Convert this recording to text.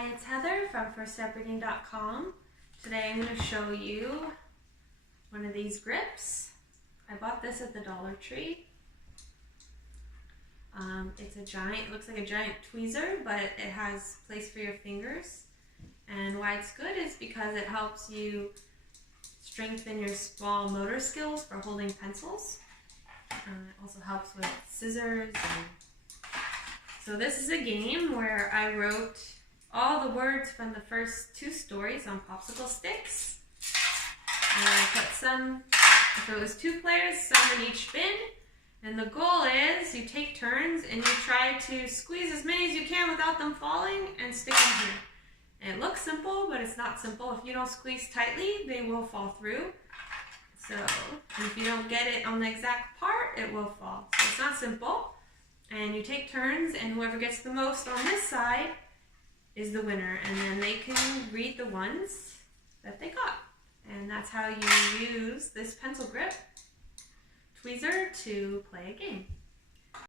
Hi, it's Heather from firststepreading.com. Today I'm going to show you one of these grips. I bought this at the Dollar Tree. It's a giant, it looks like a giant tweezer, but it has place for your fingers. And why it's good is because it helps you strengthen your small motor skills for holding pencils. It also helps with scissors. So this is a game where I wrote all the words from the first 2 stories on popsicle sticks. And I put some, if it was 2 players, some in each bin. And the goal is you take turns and you try to squeeze as many as you can without them falling and stick them here. And it looks simple, but it's not simple. If you don't squeeze tightly, they will fall through. So if you don't get it on the exact part, it will fall. So it's not simple. And you take turns, and whoever gets the most on this side is the winner. And then they can read the ones that they got. And that's how you use this pencil grip tweezer to play a game.